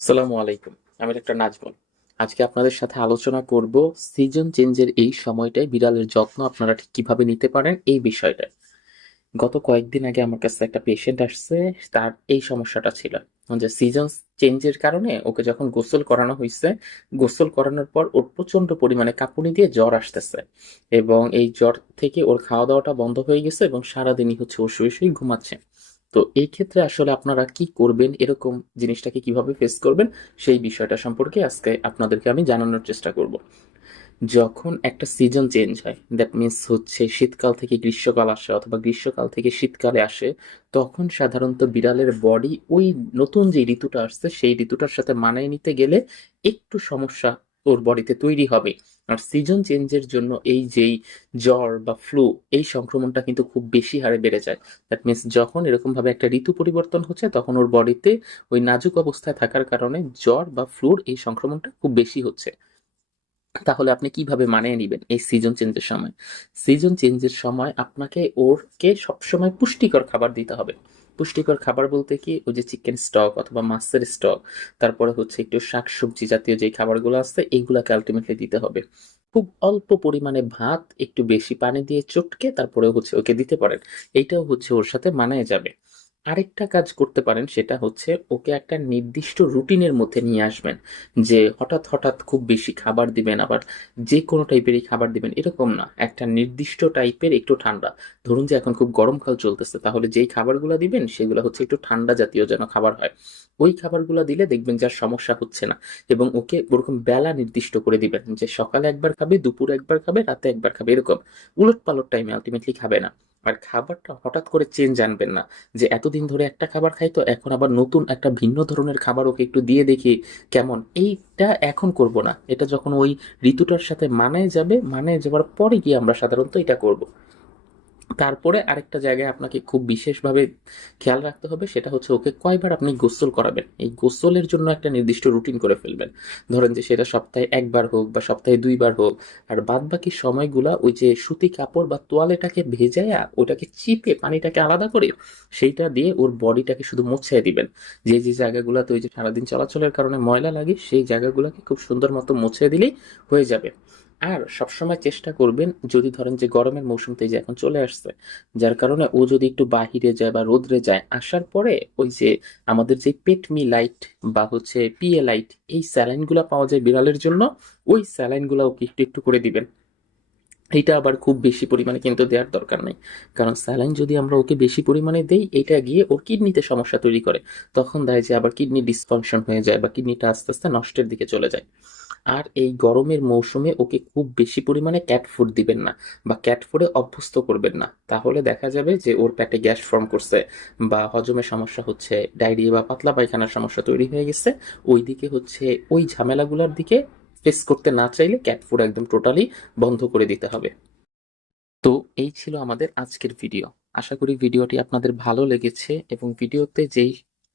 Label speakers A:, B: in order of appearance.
A: সালামু আলাইকুম, আমি একটা নাজমুল। আজকে আপনাদের সাথে আলোচনা করব সিজন চেঞ্জের এই সময়টায় বিড়ালের যত্ন আপনারা ঠিক কীভাবে নিতে পারেন এই বিষয়টা। গত কয়েকদিন আগে আমার কাছে একটা পেশেন্ট আসছে, তার এই সমস্যাটা ছিল যে সিজন চেঞ্জের কারণে ওকে যখন গোসল করানো হয়েছে, গোসল করানোর পর ওর প্রচণ্ড পরিমাণে কাঁপুনি দিয়ে জ্বর আসতেছে এবং এই জ্বর থেকে ওর খাওয়া দাওয়াটা বন্ধ হয়ে গেছে এবং সারাদিনই হচ্ছে ও শুয়ে শুয়ে ঘুমাচ্ছে। তো এই ক্ষেত্রে আসলে আপনারা কি করবেন, এরকম জিনিসটাকে কীভাবে ফেস করবেন, সেই বিষয়টা সম্পর্কে আজকে আপনাদেরকে আমি জানানোর চেষ্টা করব। যখন একটা সিজন চেঞ্জ হয় দ্যাট মিনস হচ্ছে শীতকাল থেকে গ্রীষ্মকাল আসে অথবা গ্রীষ্মকাল থেকে শীতকালে আসে, তখন সাধারণত বিড়ালের বডি ওই নতুন যে ঋতুটা আসছে, সেই ঋতুটার সাথে মানিয়ে নিতে গেলে একটু সমস্যা ওর বডিতে তৈরি হবে। আর সিজন চেঞ্জের জন্য এই যেই জ্বর বা ফ্লু এই সংক্রমণটা কিন্তু খুব বেশি হারে বেড়ে যায়। দ্যাট মিনস যখন এরকম ভাবে একটা ঋতু পরিবর্তন হচ্ছে, তখন ওর বডিতে ওই নাজুক অবস্থায় থাকার কারণে জ্বর বা ফ্লুর এই সংক্রমণটা খুব বেশি হচ্ছে। তাহলে আপনি কীভাবে মানিয়ে নেবেন এই সিজন চেঞ্জের সময়? সিজন চেঞ্জের সময় আপনাকে ওরকে সবসময় পুষ্টিকর খাবার দিতে হবে। পুষ্টিকর খাবার বলতে কি? ওই যে চিকেন স্টক অথবা মাছের স্টক তারপরে হচ্ছে একটু শাকসবজি জাতীয় যে খাবারগুলো আছে এইগুলাকে আলটিমেটলি দিতে হবে। খুব অল্প পরিমাণে ভাত, একটু বেশি পানি দিয়ে চটকে তারপরে হচ্ছে ওকে দিতে পারেন। এইটাও হচ্ছে ওর সাথে মানায় যাবে। আরেকটা কাজ করতে পারেন, সেটা হচ্ছে ওকে একটা নির্দিষ্ট রুটিনের মধ্যে নিয়ে আসবেন। যে হঠাৎ হঠাৎ খুব বেশি খাবার দিবেন, আবার যে কোনো টাইপেরই খাবার দিবেন, এরকম না। একটা নির্দিষ্ট টাইপের একটু ঠান্ডা। ধরুন যে এখন খুব গরমকাল চলতেছে, তাহলে যেই খাবারগুলো দিবেন, সেগুলো হচ্ছে একটু ঠান্ডা জাতীয় যেন খাবার হয়। ওই খাবারগুলো দিলে দেখবেন যার সমস্যা হচ্ছে না এবং ওকে ওরকম বেলা নির্দিষ্ট করে দিবেন যে সকালে একবার খাবে, দুপুরে একবার খাবে, রাতে একবার খাবে, এরকম। উলট পালট টাইমে আলটিমেটলি খাবে না। আর খাবারটা হঠাৎ করে চেঞ্জ আনবেন না। যে এতদিন ধরে একটা খাবার খাই তো এখন আবার নতুন একটা ভিন্ন ধরনের খাবার ওকে একটু দিয়ে দেখি কেমন। এইটা এখন করব না। এটা যখন ওই ঋতুটার সাথে মানায় যাবে, মানায় যাওয়ার পরে গিয়ে আমরা সাধারণত এটা করব। তারপরে আরেকটা জায়গায় আপনাকে খুব বিশেষভাবে খেয়াল রাখতে হবে, সেটা হচ্ছে ওকে কয়বার আপনি গোসল করাবেন। এই গোসলের জন্য একটা নির্দিষ্ট রুটিন করে ফেলবেন। ধরেন যে সেটা সপ্তাহে একবার হোক বা সপ্তাহে দুইবার হোক, আর বাদ বাকি সময়গুলা ওই যে সুতি কাপড় বা তোয়ালেটাকে ভেজায়া ওটাকে চিপে পানিটাকে আলাদা করে সেইটা দিয়ে ওর বডিটাকে শুধু মুছিয়ে দিবেন। যে যে জায়গাগুলোতে ওই যে সারাদিন চলাচলের কারণে ময়লা লাগে, সেই জায়গাগুলোকে খুব সুন্দর মতো মুছিয়ে দিলেই হয়ে যাবে। আর সবসময় চেষ্টা করবেন যদি ধরেন যে গরমের মৌসুমতে যে এখন চলে আসছে, যার কারণে ও যদি একটু বাহিরে যায় বা রোদ্রে যায়, আসার পরে ওই যে আমাদের যে পেটমি লাইট বা হচ্ছে পিএ লাইট, এই স্যালাইনগুলো পাওয়া যায় বিড়ালের জন্য, ওই স্যালাইনগুলো ওকে একটু একটু করে দিবেন। এইটা আবার খুব বেশি পরিমাণে কিন্তু দেওয়ার দরকার নেই। কারণ স্যালাইন যদি আমরা ওকে বেশি পরিমাণে দেই, এটা গিয়ে ওর কিডনিতে সমস্যা তৈরি করে। তখন দেয় যে আবার কিডনি ডিসফাংশন হয়ে যায় বা কিডনিটা আস্তে আস্তে নষ্টের দিকে চলে যায়। আর এই গরমের মৌসুমে ওকে খুব বেশি পরিমাণে ক্যাট ফুড দিবেন না বা ক্যাট ফুডে অভ্যস্ত করবেন না। তাহলে দেখা যাবে যে ওর পেটে গ্যাস ফর্ম করছে বা হজমের সমস্যা হচ্ছে ডায়রিয়া বা পাতলা পায়খানার সমস্যা তৈরি হয়ে গেছে ওই দিকে হচ্ছে ওই ঝামেলাগুলোর দিকে ফেস করতে না চাইলে ক্যাট ফুড একদম টোটালি বন্ধ করে দিতে হবে। তো এই ছিল আমাদের আজকের ভিডিও আশা করি ভিডিওটি আপনাদের ভালো লেগেছে এবং ভিডিওতে যেই